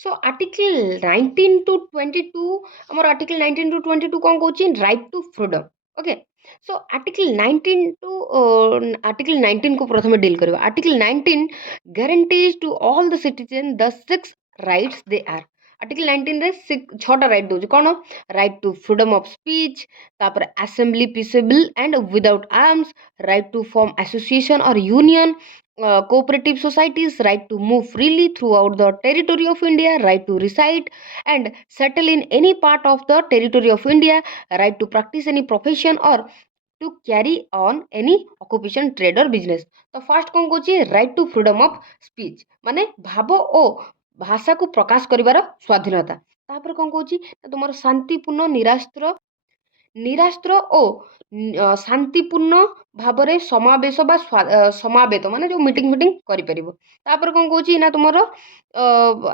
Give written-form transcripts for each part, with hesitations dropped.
So article 19 to 22 हमर article 19 to 22 कौन कहूँ right to freedom okay so article 19 two article 19 को प्रथम डील करबा article 19 guarantees to all the citizen the six rights they are article 19 रे छटा राइट दउछ कोन right to freedom of speech तापर assembly peaceable and without arms right to form association or union cooperative societies right to move freely throughout the territory of India right to reside and settle in any part of the territory of India right to practice any profession or to carry on any occupation trade or business तो first कौन कहूँ right to freedom of speech माने भाव ओ भाषा को प्रकाश करिवार स्वाधीनता तापर कौन कहूँ तुम शांतिपूर्ण निरास्त्र ओ शांतिपूर्ण भावरे समावेश बा समावेत माने जो मीटिंग मीटिंग करि परिबो तापर कोन कहूची ना तुमरो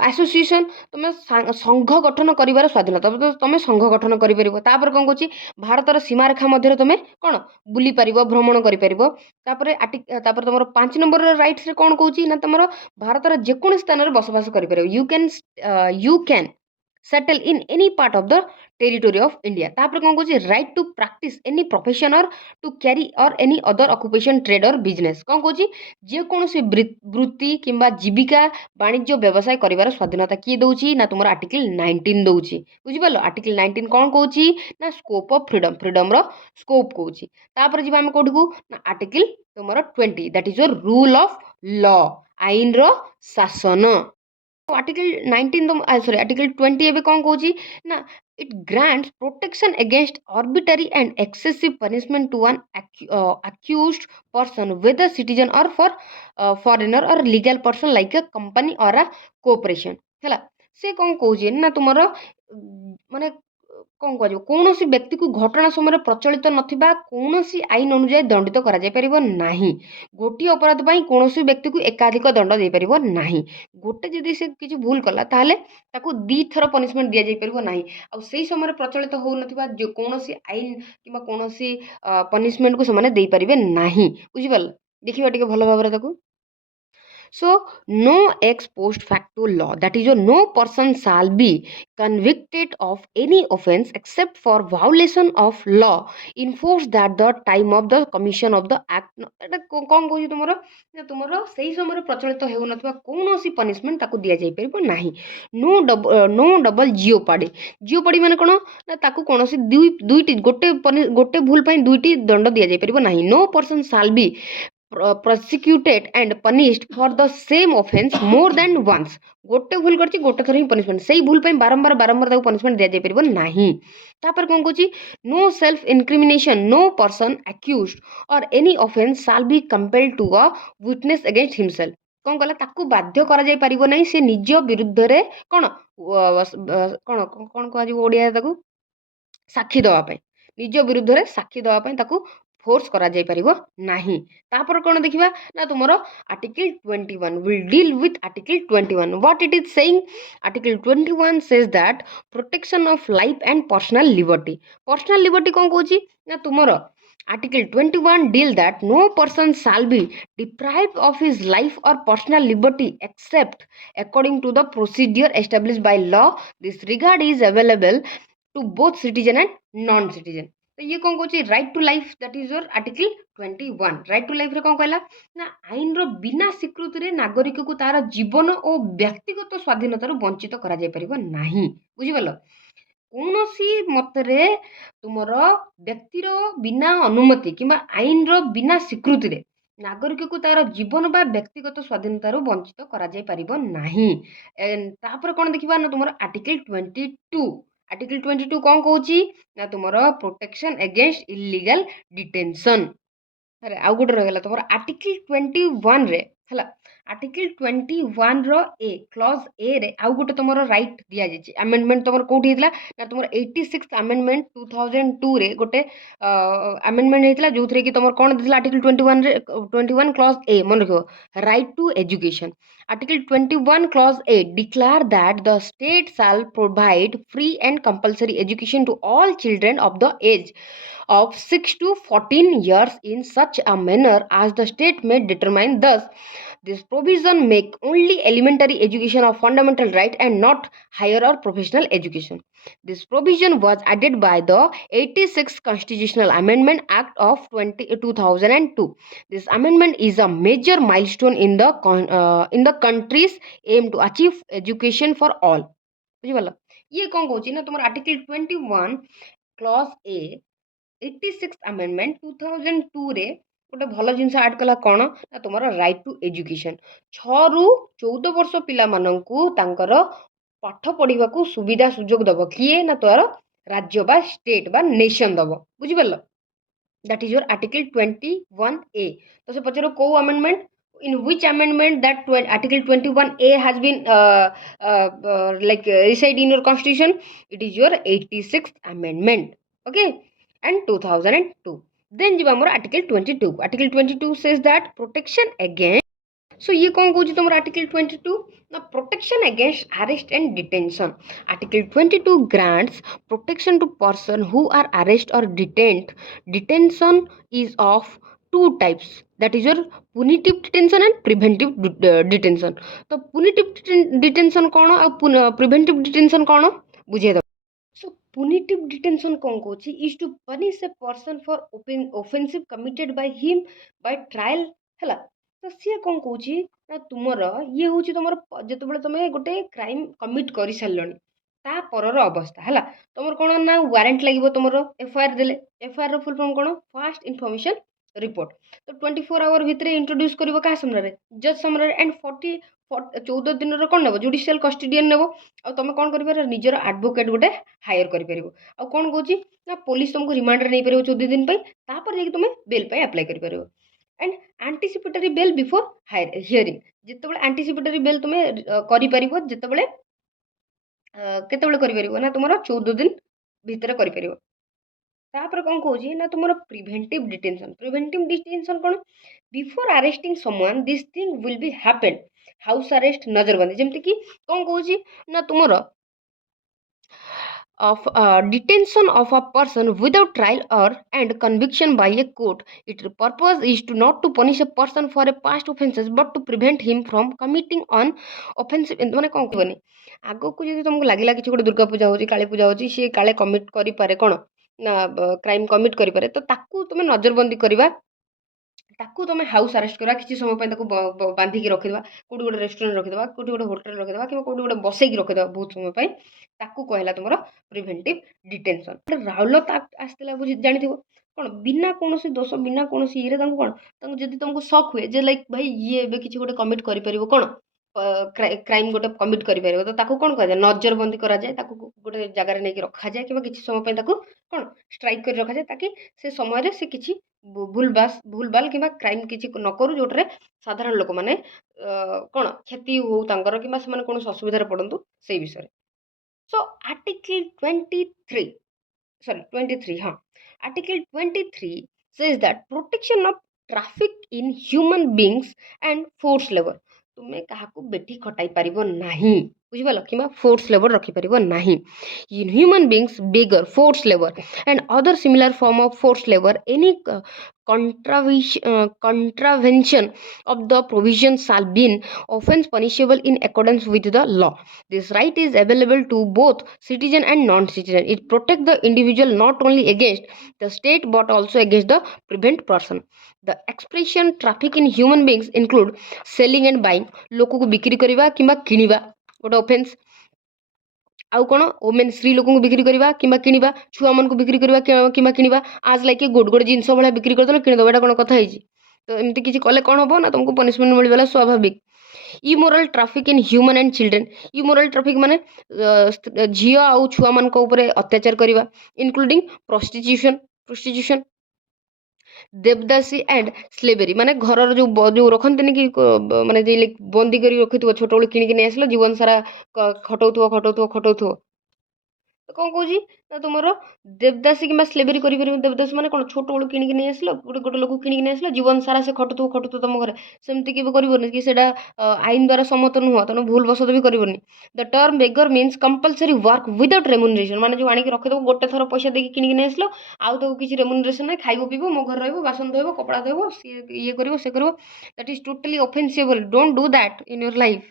एसोसिएशन तुमे संघ गठन करिवार स्वाधीनता तुमे संघ गठन करि परिबो तापर कोन कहूची भारतर सीमा रेखा मध्य तुमे कोन बुली परिबो भ्रमण करि परिबो तापर तुमरो 5 नंबर राइट्स रे कोन कहूची ना तुमरो भारतर जे कोन स्थान रे बसवास करि परिबो you can settle in any part of the territory of India तापर कौन कहूँ right to practice any profession or to carry on any other occupation trade or business कौन कहूँ जे कौन वृत्ति किंबा जीविका वाणिज्य व्यवसाय करिवार स्वाधीनता किए दउची ना तुमर आर्टिकल 19 दउची बुझि पालो आर्टिकल 19 कौन कहूँ ना स्कोप ऑफ फ्रीडम फ्रीडम रो स्कोप कहूँ तापर जिबा हम कोठी को ना आर्टिकल तुमर 20 that is your rule of law आईन रो शासन आर्टिकल 19 तो सॉरी आर्टिकल 20 एबे कौन कहूँ ना it grants protection against arbitrary and excessive punishment to one accused person whether citizen or for foreigner or legal person like a company or a corporation हैला से कौन कहूँ ना तुमर माने कौन कह कौन व्यक्ति को घटना समय प्रचलित नथिबा कौन आईन अनुजाई दंडित करा जाय परिबो नाही गोटी अपराध पाई कौन व्यक्ति को एकाधिक दंड दे परिबो नाही गोटे जदि से किछि भूल कला ताले ताको दी थर पनिशमेंट दिया जाय परिबो नाही आ सेही समय प्रचलित हो नथिबा जो कौन आईन किबा कौन पनिशमेंट को समाने दे परिबे नाही बुझि पाल देखिबा टिके भलो भाबरे ताको So, no ex post facto law, that is, no person shall be convicted of any offence except for violation of law enforced at the time of the commission of the act. এটা কম কହୁଛି ତୁମର ସେହି ସମୟରେ ପ୍ରଚଳିତ ହେଉନଥିବା କୌଣସି punishment ତାକୁ ଦିଆଯାଇ ପାରିବ ନାହିଁ नो ଡବଲ ଜିଓପାଡ଼ି ମାନେ କ'ଣ ନା ତାକୁ କୌଣସି ଦୁଇଟି ଗୋଟେ ଭୁଲ ପାଇଁ ଦୁଇଟି ଦଣ୍ଡ ଦିଆଯାଇ ପାରିବ ନାହିଁ no person shall be prosecuted and punished for the same offense more than once गोटे भूल करछि गोटे थर ही पनिशमेंट सेही भूल पई बारंबार बारंबार ताको पनिशमेंट दिया जाय परिबो नाही तापर कोन कहछि no self incrimination no person accused of any offence shall be compelled to a witness against himself कोन कहला ताको बाध्य करा जाय परिबो नाही से निज विरुद्ध रे कोन कोन कोन कहछि ओडिया ताको साक्षी दवा पई निज विरुद्ध रे साक्षी दवा पई ताको फोर्स करा जाय परिबो नाही तापर कोन देखिबा ना तुमरो article 21 will deal with article 21 what it is saying article 21 says that protection of life and personal liberty कोन कहूची ना तुमरो Article 21 deal that no person shall be deprived of his life or personal liberty except according to the procedure established by law. This regard is available to both citizen and non-citizen. तो ये कौन कहूँ right to life that is your article 21 right to life रे कौन कहला ना आईन रो बिना स्वीकृति रे नागरिक को तार जीवन और व्यक्तिगत स्वाधीनता रो वंचित करा जाय परिबो नाही बुझि गलो कौनसी मतरे तुमर व्यक्तिर बिना अनुमति किंबा आईन रो बिना स्वीकृति रे नागरिक को तार जीवन बा व्यक्तिगत स्वाधीनता रो वंचित करा जाय परिबो नाही तापर कोन देखिबा ना तुमर आर्टिकल 22 आर्टिकल 22 कौन कहूची ना तुमरो प्रोटेक्शन अगेंस्ट इलीगल डिटेंशन अरे आउ गोटे रहिला तुमर आर्टिकल 21 रे हला article 21 row A clause A रे आउ गोटे तुमरो राइट दिया जायछि अमेंडमेंट तुमर कोठी हितला ना तुमर 86th अमेंडमेंट 2002 रे गोटे अमेंडमेंट हितला जोथरे कि तुमर कोन दिसला आर्टिकल 21 रे 21 क्लॉज ए मन रखो right to education Article 21 clause 8 declare that the state shall provide free and compulsory education to all children of the age of 6 to 14 years in such a manner as the state may determine. Thus, this provision make only elementary education a fundamental right and not higher or professional education. This provision was added by the 86th Constitutional Amendment Act of 2002. This amendment is a major milestone in the country's aim to achieve education for all. ବୁଝିପାରିଲ ଇଏ କ'ଣ କହୁଛି ନା ତୁମର article 21 Claus ଏ 86th amendment 2002 ରେ ଗୋଟେ ଭଲ ଜିନିଷ ଆଡ୍ କଲା କ'ଣ ନା ତୁମର ରାଇଟ୍ ଟୁ ଏଜୁକେସନ୍ 6 ରୁ 14 ବର୍ଷ ପିଲାମାନଙ୍କୁ ତାଙ୍କର ପାଠ ପଢିବାକୁ ସୁବିଧା ସୁଯୋଗ ଦବ କିଏ ନା ତୋର ରାଜ୍ୟ ବା ଷ୍ଟେଟ୍ ବା ନେସନ୍ ଦବ ବୁଝିପାରିଲ that is your article 21a तो से पचारो को amendment in which amendment that article 21a has been like reside in your constitution it is your 86th amendment okay and 2002 then jiba amar article 22 article 22 says that protection against so ये कौन कौन तुम article 22 ना protection against arrest and detention article 22 grants protection to person who are arrested or detained detention is of two types that is your punitive detention and preventive detention तो punitive detention कौन और preventive detention कौन बुझे दो so punitive detention कौन कौन is to punish a person for offensive committed by him by trial है तो सी कौन कौच ना तुमर ये हूँ तुम जो तुम गोटे क्राइम कमिट कर सारे तापर अवस्था है तुम कौन ना वारंट लगे तुम एफआईआर देले एफआईआर रो फुल फॉर्म कौन फास्ट इनफॉरमेशन रिपोर्ट तो 24 आवर भितर इंट्रोड्यूस कर क्या सामने जज सामने एंड 14 दिन कौन नब जुडिशियल कस्टोडियन नब आ तुम कौन कर निजर एडवोकेट गोटे हायर कर कौन कौच ना पुलिस तुमको रिमांडर नहीं पार 14 दिन तापर तुम बेल अप्लाई कर and anticipatory bail before hearing जितेबाला एंटीसिपेटरी बेल तुम कर जितेबाला केतबेले ना तुम 14 दिन भितर कर तापर कौन कौच ना तुम प्रिवेंटिव डिटेंशन कौन before arresting someone this thing will be happen house arrest नजरबंदी जमती कि कौन कौच ना तुम of detention of a person without trial or and conviction by a court its purpose is to not to punish a person for a past offenses but to prevent him from committing on offensive माने कौन कहबनी आगो को जदि तुमको लागिला कि गोटे दुर्गा पूजा होची काली पूजा होची सी काले कमिट करि पारे कोन ना क्राइम कमिट करि पारे तो ताकू तुम नजरबंदी करबा ताकू तुम हाउस अरेस्ट करवा किसी समय बांधिकी रखिदेवा कौटी गोटे रेस्टोरेंट रखिदेवा कौटी गोटे होटेल रखिदेवा कि कौटी गोटे बसैकी रखिदेवा बहुत समय ताकू कहला तुम प्रिवेंटिव डिटेंशन राउलत एक्ट आसला बुझी जानी कौन बिना कौन दोष बिना कौन ये कौन जब तुमको शक हुए जे लाइक भाई ये किसी गोटे कमिट कर कौन क्राइम गोटे कमिट कर तो ताकू कौन कह नजरबंदी करा जाए गोटे जगार नहीं रखा जाए कि किसी समय कौन स्ट्राइक कर रखा जाए ताकि से समय से किसी भूलबाल कि क्राइम किसी न करू जोटे साधारण लोक मैंने कौन क्षति हो कि कौन असुविधा पड़तु से विषय सो आर्टिकल 23 हाँ article 23 says that protection of traffic in human beings and forced labor तुम्हें क्या बेटी खटाई पार नहीं बुझिपाल कि फोर्स लेबर रखिपर नहीं in human beings beggar force labour and other similar form of force labour any contravention of the provision shall be offense punishable in accordance with the law. This right is available to both citizen and non-citizen. It protects the individual not only against the state but also against the prevent person. The expression traffic in human beings include selling and buying लोक को बिक्री करवा कि किनिबा गोटे offence आउ कौन women स्त्री लोक बिक्री करवा कि किनिबा छुआ मन को बिक्री करवा कि किनिबा आज लाइक गोटे गोटे जिनस भाई बिक्री करदेल किणिदेव एटा कौन कथा तो एमती किसी कले कौन हम ना तुमको पनिशमेंट मिलवा स्वाभाविक immoral traffic in human and children immoral traffic माने झील आउ छुआ मान अत्याचार करवा इनक्लूडिंग प्रोस्टिट्यूशन देवदासी एंड स्लेवेरी माने घर जो रखते कि माने बंदी कर रखी छोट बेलू किणिक नहीं आसल जीवन सारा खटाऊ ତ କ'ଣ କହୁଛି ନା ତୁମର ଦେବଦାସୀ କିମ୍ବା ସ୍ଲେଭେରୀ କରିପାରିବ। ଦେବଦାସୀ ମାନେ କ'ଣ, ଛୋଟ ବେଳୁ କିଣିକି ନେଇ ଆସିଲ, ଗୋଟେ ଲୋକକୁ କିଣିକି ନେଇ ଆସିଲ, ଜୀବନ ସାରା ସେ ଖଟୁଥିବ ତମ ଘରେ, ସେମିତି କେବେ କରିବନି କି, ସେଇଟା ଆଇନ ଦ୍ୱାରା ସମ୍ମତ ନୁହଁ, ତେଣୁ ଭୁଲ ବଶତଃ ବି କରିବନି। The term begar means compulsory work without remuneration, ମାନେ ଯେଉଁ ଆଣିକି ରଖିଦେବ ଗୋଟେ ଥର ପଇସା ଦେଇକି କିଣିକି ନେଇ ଆସିଲ, ଆଉ ତାକୁ କିଛି ରେମୁନରେସନ୍ ନାହିଁ, ଖାଇବ ପିଇବ ମୋ ଘରେ ରହିବ, ବାସନ ଧୋଇବ, କପଡ଼ା ଧୋଇବ, ସିଏ ଇଏ କରିବ ସେ କରିବ, that is totally offensible, don't do that in your life.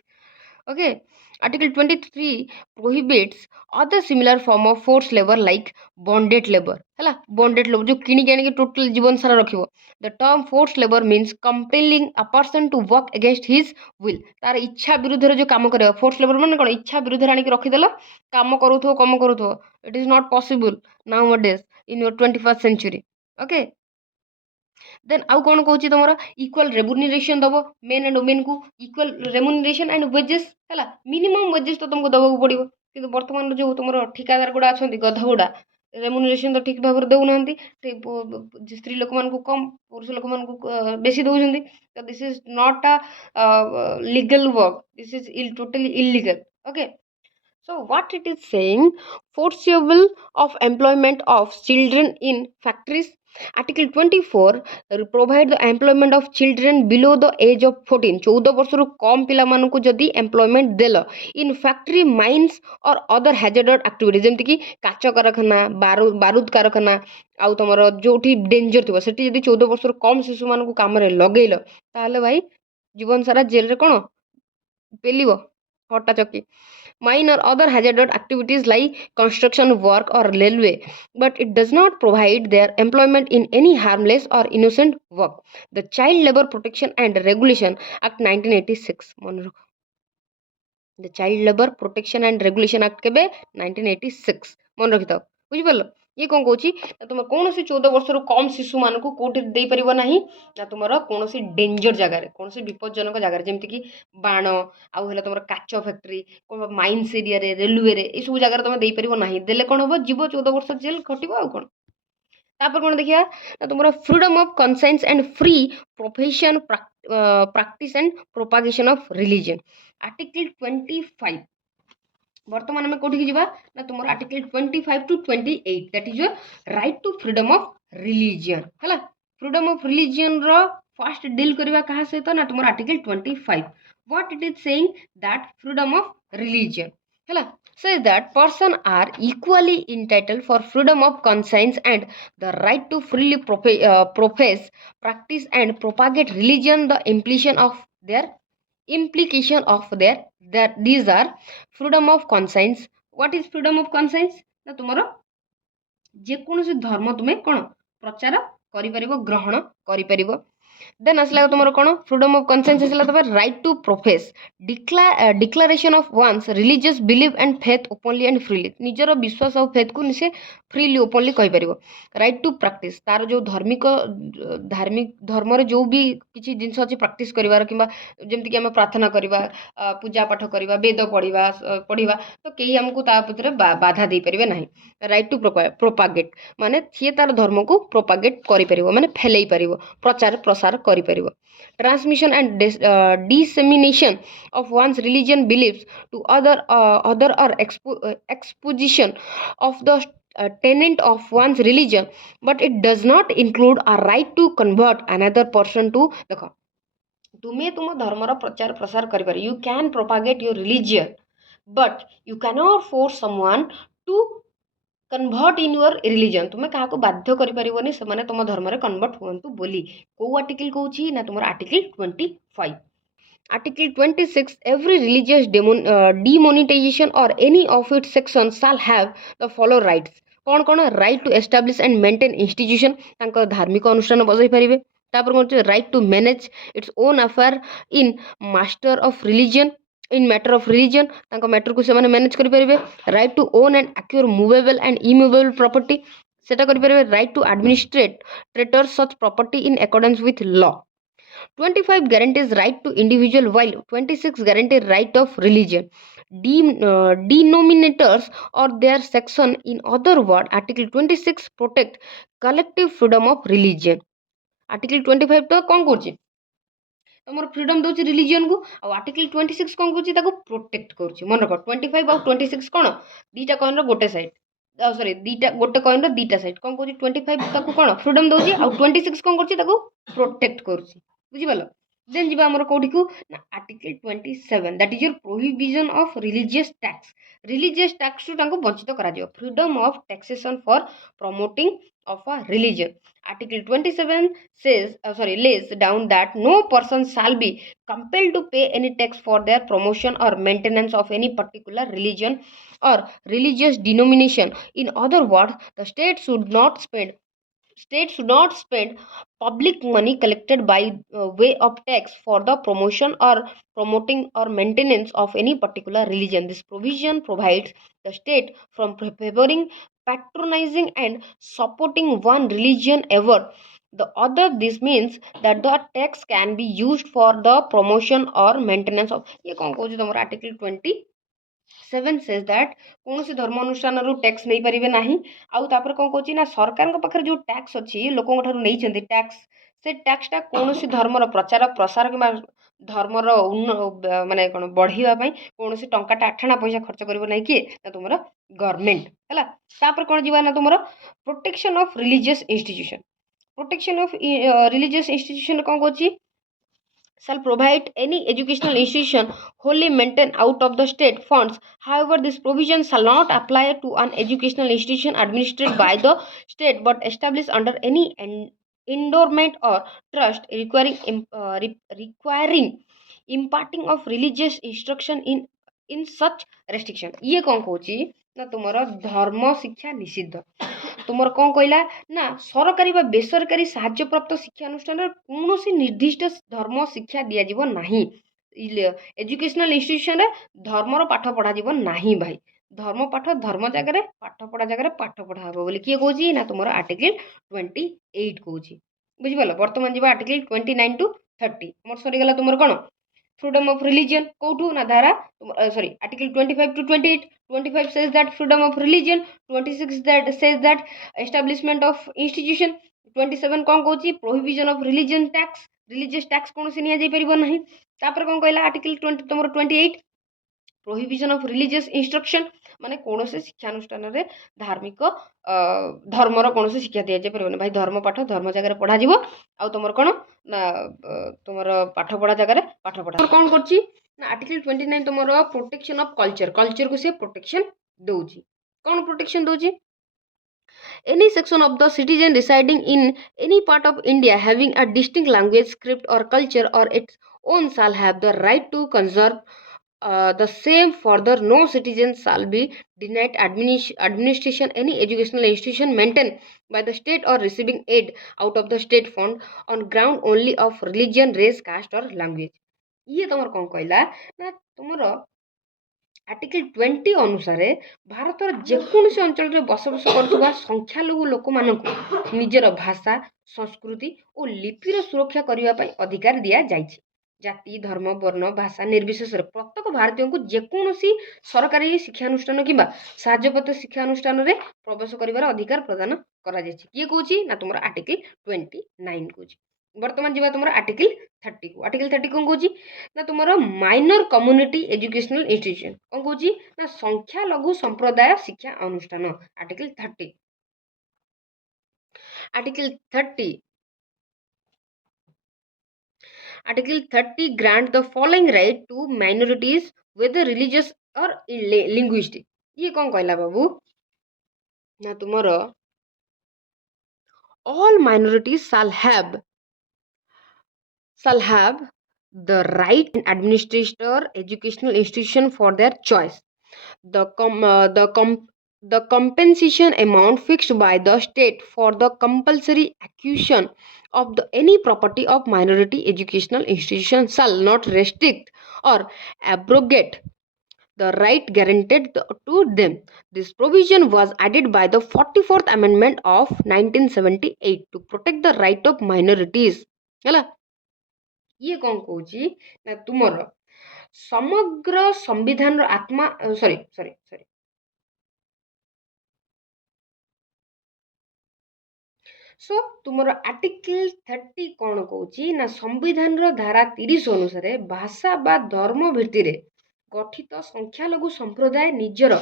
Okay, Article 23 prohibits other similar form of forced labor like bonded labor. ହେଲା, bonded labor जो କିଣିକି ଆଣିକି ଟୋଟାଲ ଜୀବନ ସାରା ରଖିବ। The term forced labor means compelling a person to work against his will, ତାର ଇଚ୍ଛା ବିରୁଦ୍ଧରେ ଯୋଉ କାମ କରିବା। forced labor ମାନେ କ'ଣ, ଇଚ୍ଛା ବିରୁଦ୍ଧରେ ଆଣିକି ରଖିଦେଲ, କାମ କରୁଥିବ। It is not possible nowadays in your 21st century. Okay, ଦେନ୍ ଆଉ କ'ଣ କହୁଛି ତମର, ଇକ୍ୱାଲ୍ ରେମୁନେରେସନ୍ ଦବ ମେନ୍ ଆଣ୍ଡ ଓମେନ୍କୁ, ଇକ୍ୱାଲ୍ ରେମୁନେରେସନ୍ ଆଣ୍ଡ ୱେଜେସ୍। ହେଲା, ମିନିମମ୍ ୱେଜେସ୍ ତ ତମକୁ ଦେବାକୁ ପଡ଼ିବ। କିନ୍ତୁ ବର୍ତ୍ତମାନର ଯେଉଁ ତମର ଠିକାଦାର ଗୁଡ଼ା ଅଛନ୍ତି, ଗଧ ଗୁଡ଼ା, ରେମୁନେରେସନ୍ ତ ଠିକ୍ ଭାବରେ ଦେଉନାହାନ୍ତି। ସ୍ତ୍ରୀ ଲୋକମାନଙ୍କୁ କମ୍, ପୁରୁଷ ଲୋକମାନଙ୍କୁ ବେଶୀ ଦେଉଛନ୍ତି। ତ this is not a legal work, this is totally illegal. Okay, so what it is saying, forcible of employment of children in factories. Article 24 provide the employment of children below the age of 14, 14 ବର୍ଷରୁ କମ୍ ପିଲାମାନଙ୍କୁ ଯଦି employment ଦେଲ in factory, mines or other hazardous activities, ଯେମିତିକି କାଚ କାରଖାନା, ବାରୁଦ କାରଖାନା, ଆଉ ତମର ଯୋଉଠି ଡେଞ୍ଜର ଥିବ ସେଠି ଯଦି 14 ବର୍ଷରୁ କମ୍ ଶିଶୁମାନଙ୍କୁ କାମରେ ଲଗେଇଲ, ତାହେଲେ ଭାଇ ଜୀବନ ସାରା ଜେଲରେ କ'ଣ ପେଲିବ, ହଟା ଚକି। Mine or other hazardous activities like construction work or railway, but it does not provide their employment in any harmless or innocent work. The Child Labor Protection and Regulation Act 1986, ମନେ ରଖ। The Child Labor Protection and Regulation Act କେବେ, 1986, ମନେ ରଖିଥାଅ, ବୁଝିପାରିଲ। ଇଏ କ'ଣ କହୁଛି ନା, ତୁମେ କୌଣସି 14 ବର୍ଷରୁ କମ୍ ଶିଶୁମାନଙ୍କୁ କେଉଁଠି ଦେଇପାରିବ ନାହିଁ ନା, ତୁମର କୌଣସି ଡେଞ୍ଜର ଜାଗାରେ, କୌଣସି ବିପଜ୍ଜନକ ଜାଗାରେ, ଯେମିତିକି ବାଣ, ଆଉ ହେଲା ତୁମର କାଚ ଫ୍ୟାକ୍ଟ୍ରି, ମାଇନ୍ସ ଏରିଆରେ, ରେଲୱେରେ, ଏଇସବୁ ଜାଗାରେ ତୁମେ ଦେଇପାରିବ ନାହିଁ। ଦେଲେ କ'ଣ ହେବ, ଯିବ 14 ବର୍ଷ ଜେଲ୍ ଖଟିବ, ଆଉ କ'ଣ। ତାପରେ କ'ଣ ଦେଖିବା ନା, ତୁମର freedom of conscience and free profession practice and propagation of religion. Article 25, ବର୍ତ୍ତମାନ ଆମେ କୋଉଠିକି ଯିବା ନା, ତୁମର Article 25 to 28, that is your right to freedom of religion। ହେଲା, freedom of religion ର ଫାର୍ଷ୍ଟ ଡିଲ୍ କରିବା କାହା ସହିତ ନା, ତୁମର Article 25। what it is saying, that freedom of religion, ହେଲା, says that person are equally entitled for freedom of conscience and the right to freely profess, practice and propagate religion. The implication of their that these are freedom of conscience. what is freedom of conscience ନା, ତୁମର ଯେକୌଣସି ଧର୍ମ ତୁମେ କ'ଣ ପ୍ରଚାର କରିପାରିବ, ଗ୍ରହଣ କରିପାରିବ। ଦେନ୍ ଆସିଲା ତୁମର କ'ଣ, ଫ୍ରିଡମ୍ ଅଫ୍ କନସିଏନ୍ସ ଆସିଲା ତୁମର right to profess, declaration of one's religious belief and faith openly and freely, ନିଜର ବିଶ୍ୱାସ ଆଉ ଫେଥ୍କୁ ସେ ଫ୍ରିଲି ଓପନଲି କହିପାରିବ। ରାଇଟ୍ ଟୁ ପ୍ରାକ୍ଟିସ୍, ତାର ଯେଉଁ ଧର୍ମରେ ଯେଉଁ ବି କିଛି ଜିନିଷ ଅଛି ପ୍ରାକ୍ଟିସ୍ କରିବାର, କିମ୍ବା ଯେମିତିକି ଆମେ ପ୍ରାର୍ଥନା କରିବା, ପୂଜା ପାଠ କରିବା, ବେଦ ପଢ଼ିବା, ତ କେହି ଆମକୁ ତା ଭିତରେ ବାଧା ଦେଇପାରିବେ ନାହିଁ। ରାଇଟ୍ ଟୁ ପ୍ରୋପାଗେଟ୍, ମାନେ ସିଏ ତାର ଧର୍ମକୁ ପ୍ରୋପାଗେଟ୍ କରିପାରିବ, ମାନେ ଫେଲେଇ ପାରିବ, ପ୍ରଚାର ପ୍ରସାର କରିପାରିବ। Transmission and dissemination of one's religion beliefs to other or exposition of the tenet of one's religion, but it does not include a right to convert another person to, ଦେଖ ତୁମେ ତୁମ ଧର୍ମର ପ୍ରଚାର ପ୍ରସାର କରିପାରିବ, you can propagate your religion, but you cannot force someone to convert in your religion. तुम्हें क्या बाध्य करें से तुम धर्म में कन्वर्ट हूँ बोली। कौ आर्टिकल कौन ना तुम article 25। Article 26, every religious demonetization or any of its sections shall have the follow rights। कौन कौन, right to establish and maintain institution, धार्मिक अनुष्ठान बजाई पारे। तापर कौन, right to manage its own affair in master of religion, in matter of religion, तांको matter को से मैनेज करि परिबे। Right to own and acquire movable and immovable property, सेटा करि परिबे। Right to administrator such property in accordance with law. 25 guarantees right to individual, while 26 guarantee right of religion. Denominators or their section, in other words, Article 26 protect collective freedom of religion। Article 25 तो कौन कौन तुम freedom दौर religion को, article 26 कौन कौन protect कर। मन रख 25 और 26 कौन, दीटा कॉइन गोटे साइड। सॉरी दीटा गोटे कॉइन रो दीटा साइड कौन कहूँ 25 ताको कौन फ्रीडम दौर आउ 26 कौन कर प्रोटेक्ट करुच्ची बुझिपाल देन जी आमर कौटी को ना article 27 that is your prohibition of religious tax to वंचित करा freedom of taxation for promoting of a religion. Article 27 says, lays down that no person shall be compelled to pay any tax for their promotion or maintenance of any particular religion or religious denomination. In other words, the state should not spend public money collected by way of tax for the promotion or promoting or maintenance of any particular religion. This provision provides the state from favoring, patronizing and supporting one religion over the other. This means that the tax can be used for the promotion or maintenance of ये कौन कहूँ तुम article 27 says that कौन धर्म अनुष्ठान tax नहीं पारे ना आउ तापर कौन कहूँ ना सरकार पाखे जो टैक्स अच्छी लोक नहीं टैक्स से टैक्सटा कौन धर्मर प्रचार प्रसार कि धर्मर माने कौन बढ़ाई कौन टाटा आठणा पैसा खर्च कर किए तुम गवर्नमेंट है तापर कौन जी ना तुम प्रोटेक्शन ऑफ रिलीजियस इंस्टीट्यूशन कौन कहूँ shall provide any educational institution wholly maintained out of the state funds. However, this provision shall not apply to an educational institution administered by the state but established under any endowment or trust requiring imparting of religious instruction in such restriction. ये कौन कहूँ ना तुमर धर्म शिक्षा निषिद्ध तुमर कौन कहला ना सरकारी बा बेसरकारी साहाय्य प्राप्त शिक्षा अनुष्ठान कौन निर्दिष्ट धर्म शिक्षा दि जाव ना एजुकेशनल इंस्टीट्यूशन धर्मर पाठ पढ़ा ना भाई धर्म पाठ धर्म जगह पाठ पढ़ा जगह पाठ पढ़ा हे बोली किए कहूँ ना तुम आर्टिकल 28 कहूँ बुझिपाल बर्तमान जी आर्टिकल 29 to 30 मोर सरीगला तुम कौन फ्रीडम ऑफ रिलीजन कौटू ना धारा sorry article 25 to 28 25 says that freedom of religion 26 that says that establishment of institution 27 कौन कहूँ prohibition of religion tax religious tax कौन से नि पार ना तापर कौन कहला आर्टिकल 20 तुम 28 प्रोहिबिजन ऑफ रिलीजियस इंस्ट्रक्शन माने कौन से शिक्षानुष्ठान रे धार्मिक धर्मर कौन से शिक्षा दि जाए भाई धर्म पाठ धर्म जगह पढ़ा आ तुम कौन ना तुम पाठ पढ़ा जगह पाठ पढ़ा कौन कर आर्टिकल 29 तुम प्रोटेक्शन ऑफ कल्चर को से प्रोटेक्शन दौची कौन protection दौची any section of the citizen residing in any part of India having a distinct language, script or culture or its own shall have the right to conserve the same. Further, no citizen shall be denied administration any educational institution maintained by the state or receiving aid out of the state fund on ground only of religion, race, caste or language. ये तुम कौन कहला ना तुम article 20 अनुसार भारतर जेकोसी अंचल में बसबास कर संख्यालघु लोक मान निजर भाषा संस्कृति और लिपिर सुरक्षा करने अधिकार दि जाइए जाति धर्म वर्ण भाषा निर्विशेष प्रत्येक भारतीय को जेकोसी सरकारी शिक्षानुष्ठान कि साहाय्यप्राप्त शिक्षानुष्ठान में प्रवेश कर अधिकार प्रदान कर किए कहूँ ना तुम आर्टिकल 29 कहूँ बर्तमान जी तुम आर्टिकल 30 को आर्टिकल 30 कौन कहूँ ना तुम माइनर कम्युनिटी एजुकेशनल इंस्टीट्यूशन कौन कहूँ ना संख्यालघु संप्रदाय शिक्षा अनुष्ठान article 30 article 30 grant the following right to minorities whether religious or linguistic ये कौन कहला बाबू ना तुमर all minorities shall have the right and administrator educational institution for their choice. The compensation amount fixed by the state for the compulsory acquisition of any property of minority educational institution shall not restrict or abrogate the right guaranteed to them. This provision was added by the 44th Amendment of 1978 to protect the right of minorities. ହେଲା ये कौन कहूँ ना तुमर समग्र संविधान आत्मा sorry so तुमर आर्टिकल 30 कौन कहूँ ना संविधान धारा 30 अनुसार भाषा बा धर्म भित्ति गठित संख्यालघु संप्रदाय निजर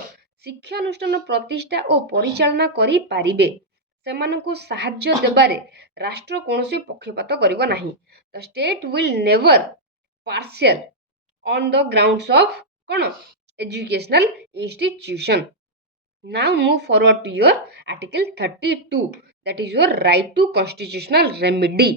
ଶିକ୍ଷାନୁଷ୍ଠାନ ପ୍ରତିଷ୍ଠା ଓ ପରିଚାଳନା କରିପାରିବେ। ସେମାନଙ୍କୁ ସାହାଯ୍ୟ ଦେବାରେ ରାଷ୍ଟ୍ର କୌଣସି ପକ୍ଷପାତ କରିବ ନାହିଁ। ଦ state will never partial on the grounds of କ'ଣ educational institution. Now move forward to your article 32, that is your right to constitutional remedy.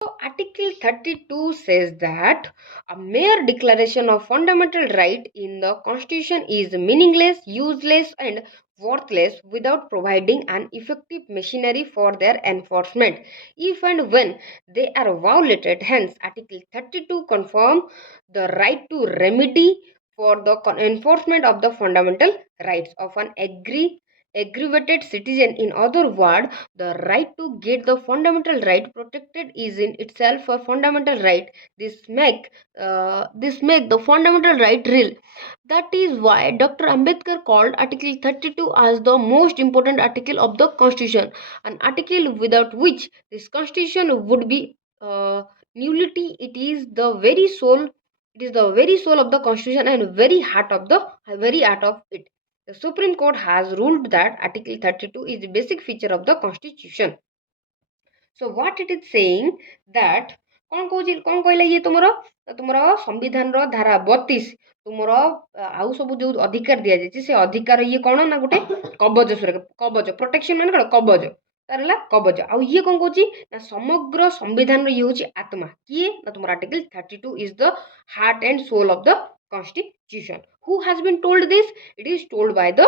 So article 32 says that a mere declaration of fundamental right in the constitution is meaningless, useless and worthless without providing an effective machinery for their enforcement if and when they are violated. Hence article 32 confirm the right to remedy for the enforcement of the fundamental rights of an aggravated citizen. In other words, the right to get the fundamental right protected is in itself a fundamental right. This make the fundamental right real. That is why Dr. Ambedkar called article 32 as the most important article of the constitution, an article without which this constitution would be nullity. It is the very soul of the constitution and very heart of it. The Supreme Court has ruled that Article 32 is the basic feature of the Constitution. So what it is saying that कौन कहला ये तुमर संविधान रो धारा 32 तुमर आउ सब जो अधिकार दिया जाय से अधिकार ये कौन ना गोटे कवच प्रोटेक्शन मान कौन कवच तार कवच आउ ये कौन कहूँ ना समग्र संविधान ये हूँ आत्मा किए ना तुम article 32 is the heart and soul of the constitution. Who has been told this? It is told by the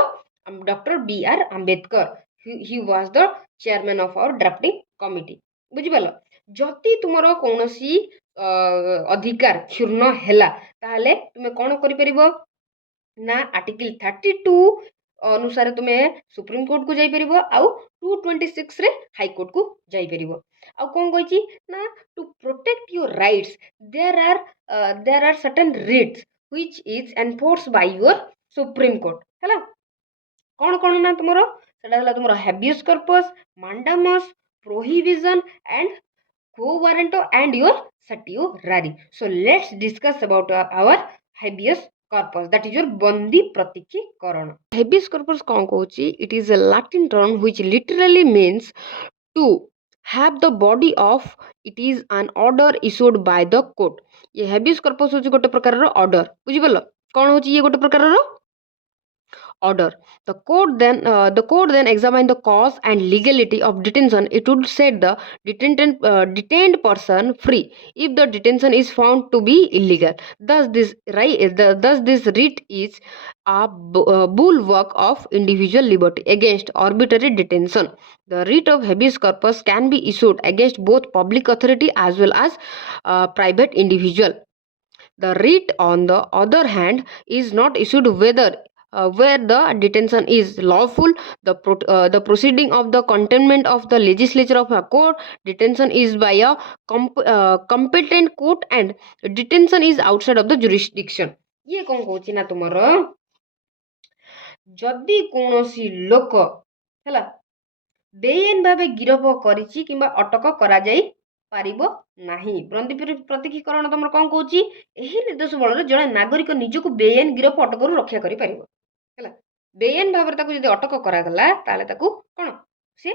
Dr. B.R. Ambedkar. He was the chairman of our drafting committee. बुझिपाल जदि तुमर कौनसी अधिकार क्षुण्ण हैला ताहले तुमे कौन करि परिबो ना आर्टिकल 32 अनुसार तुमे सुप्रीम कोर्ट को जाई परिबो आउ 226 रे हाई कोर्ट को जाई परिबो आउ कोन कहिची ना to protect your rights there are certain writs which is enforced by your supreme court हैला कौन कौन ना तुमरो सेटा हला तुमरो habeas corpus mandamus prohibition and quo warranto and your certiorari. So let's discuss about our habeas corpus, that is your बंदी प्रतीकीकरण. habeas corpus कौन कहूची? It is a Latin term which literally means to have the body of. It is an order issued by the court. ये habeas corpus होची गोटे प्रकार रो order. बुझी पल्लो कौन होची ये गोटे प्रकार रो order. The court then examine the cause and legality of detention. It would set the detained person free if the detention is found to be illegal. Thus this writ is a bulwark of individual liberty against arbitrary detention. The writ of habeas corpus can be issued against both public authority as well as private individual. The writ, on the other hand, is not issued where the detention is lawful, the proceeding of the containment of the legislature of a court, detention is by a competent court and detention is outside of the jurisdiction. ये कौन कहूची ना तुमर जदि कोनोसी लोक हैला बेआईन भावे गिरफ करिछि किंबा अटक करा जाई पारिबो नाही. बंदी प्रतीकीकरण तुमर कौन कहूची एही निर्देश बल जड़े नागरिक निजको बेआईन गिरफ अटकरू रक्षा करि पारिबो हैला बेआईन भाव जदि अटक करागला ताले ताकू कौन से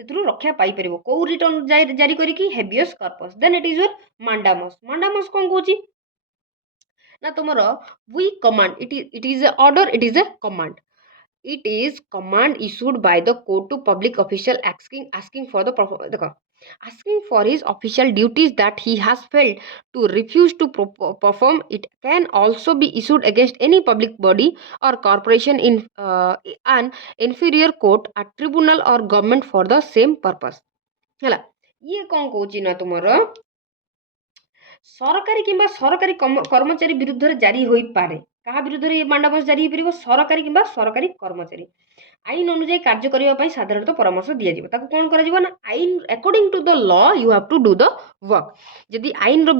रक्षा पाई परिबो को रिटर्न जारी करिकी habeas corpus. Then it is your mandamus. Mandamus कौन कहूची ना तुमरो we command it is a order, it is a command. It is command issued by the court to public official asking for his official duties that he has failed to refuse to perform. It can also be issued against any public body or corporation in an inferior court, a tribunal or government for the same purpose. हैला ये कौन कहूची ना तुमरो सरकारी किंबा सरकारी कर्मचारी विरुद्ध रे जारी होई पारे. कहा विरुद्ध रे मांडामस जारी परिबो सरकारी किंबा सरकारी कर्मचारी. आईन अनुसार कार्य करिवा पई साधारणतः परामर्श दिया जिवो ताको कोन करा जिवो ना आईन according to the law you have to do the work. जदि आईन रो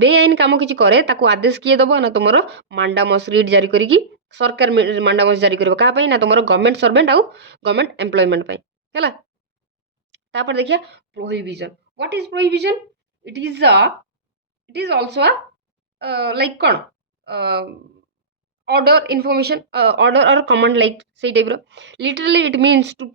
बेआईन काम किछि करे ताको आदेश किए दबो ना तुमरो मांडामस रीड जारी करिकी सरकार मांडामस जारी करबो कहा पई ना तुमरो गवर्नमेंट सर्वेंट आउ गवर्नमेंट एम्प्लॉयमेंट पई हैला. तापर देखिया prohibition. What is prohibition? It is also a like कौन order information order or command like say type literally it means to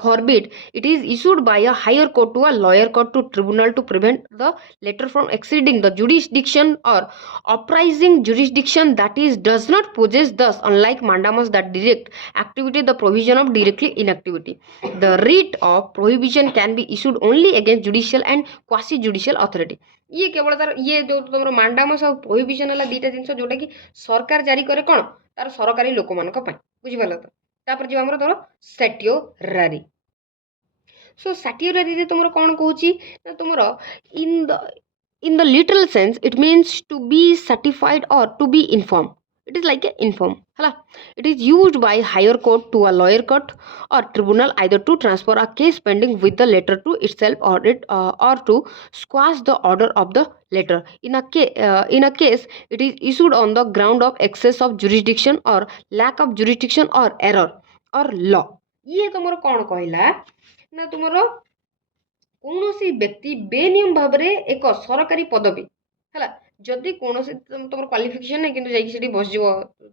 forbid. It is issued by a higher court to a lower court to tribunal to prevent the letter from exceeding the jurisdiction or uprising jurisdiction that is does not possess. Thus unlike mandamus that direct activity, the provision of directly inactivity, the writ of prohibition can be issued only against judicial and quasi judicial authority. ये केवल तार ये जो तुम मांडामस और prohibition है दीटा जिन जोटा कि सरकार जारी करे कौन तार सरकारी लोक मान बुझिपार तो तापर जी आमर तुम सैट्योरारी. सो सैट्योरारी तुम कौन कहूँ तुम in the literal sense it means to be certified or to be informed. It is like a inform hala. It is used by higher court to a lower court or tribunal either to transfer a case pending with the letter to itself or to squash the order of the letter. In a case it is issued on the ground of excess of jurisdiction or lack of jurisdiction or error or law. ये तुमर कौन कहला ना तुमर कौनसी व्यक्ति बेनियम भाव में एक सरकारी पदवी है जदि कौन तुम क्वालिफिकेशन नहीं कि जाकि से बस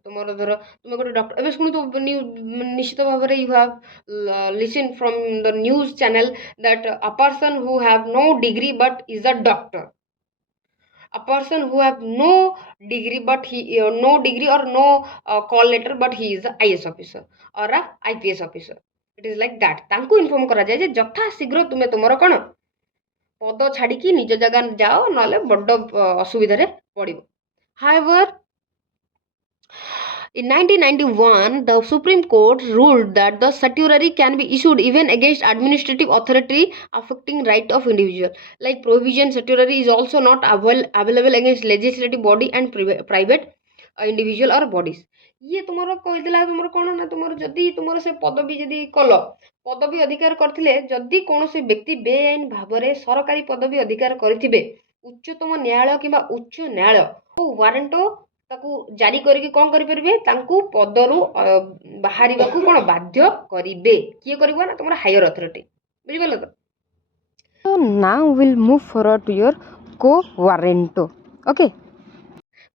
तुम धर तुम गोटे डॉक्टर एवं शुणु तो निश्चित भाव में you have listen from the news channel that a person who have no degree but is a doctor. A person who have no degree but he no degree or no call letter but he is a IS officer or a IPS officer. It is like that. तांको inform करा जाए जे जथा शीघ्र तुमे तुमर कौन पद छाड़ी निज जगह जाओ ना बड़ असुविधा पड़ो. However, in 1991, the Supreme Court ruled that the certiorari can be issued even against administrative authority affecting right of individual. Like provision, certiorari is also not available against legislative body and private individual or bodies. ये तुमर कहला तुमर कौन ना तुमर जदि तुमर से पदवी जदि कल पदवी अधिकार करथिले जदि कौनसी व्यक्ति बेआईन भाव में सरकारी पदवी अधिकार करिथिबे उच्चतम न्यायालय किंबा उच्च न्यायालय वारंट ताकू जारी करके कौन करेंगे पदरु बाहर कौन बाध्य करेंगे किए कर ना तुम हायर अथॉरिटी बुझिपाल तो. So now we'll move forward to your co-warranto. Okay.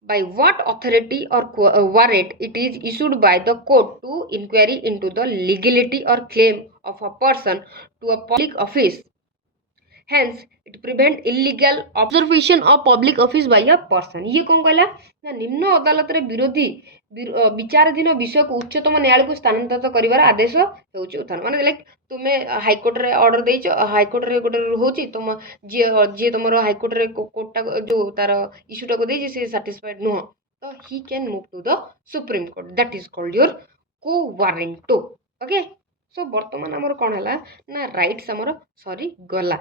By what authority or warrant it is issued by the court to inquiry into the legality or claim of a person to a public office. Hence it prevent illegal observation of public office by a person. ये कौन कहला ना निम्न अदालत रे विरोधी विचाराधीन विषय को उच्चतम न्यायालय को स्थानांतरित करिवार आदेश हेउची उत्थान माने लाइक तुमे हाईकोर्ट रे ऑर्डर देइछ हाईकोर्ट रे गोटे होची तुम जे तुमरो हाईकोर्ट रे कोर्टा जो तार इश्यूटा को देइछ से सैटिस्फाइड नुह तो he can move to the supreme court. That is called your quo warranto. Okay. So वर्तमान हमर कोन हला ना राइट्स हमर सॉरी गला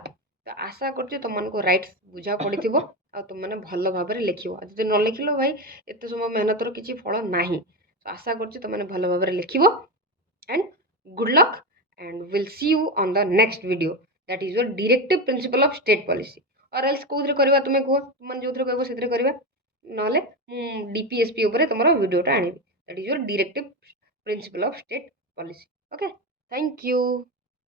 तो आशा कर तुमको राइट्स बुझा पड़ी थो आ तुम मैंने भल भाव में लिख जब न लिखल भाई एत समय मेहनतर किसी फल ना तो आशा कर तुमने भल भाव में लिख and good luck and will see you on the next video that is your directive principle of state policy और एल्स कौन करवा तुम्हें कह तुम जो कह से करवा ना डीपीएसपी उपर तुम वीडियोटा आनी that is your directive principle of state policy. Okay. Thank you.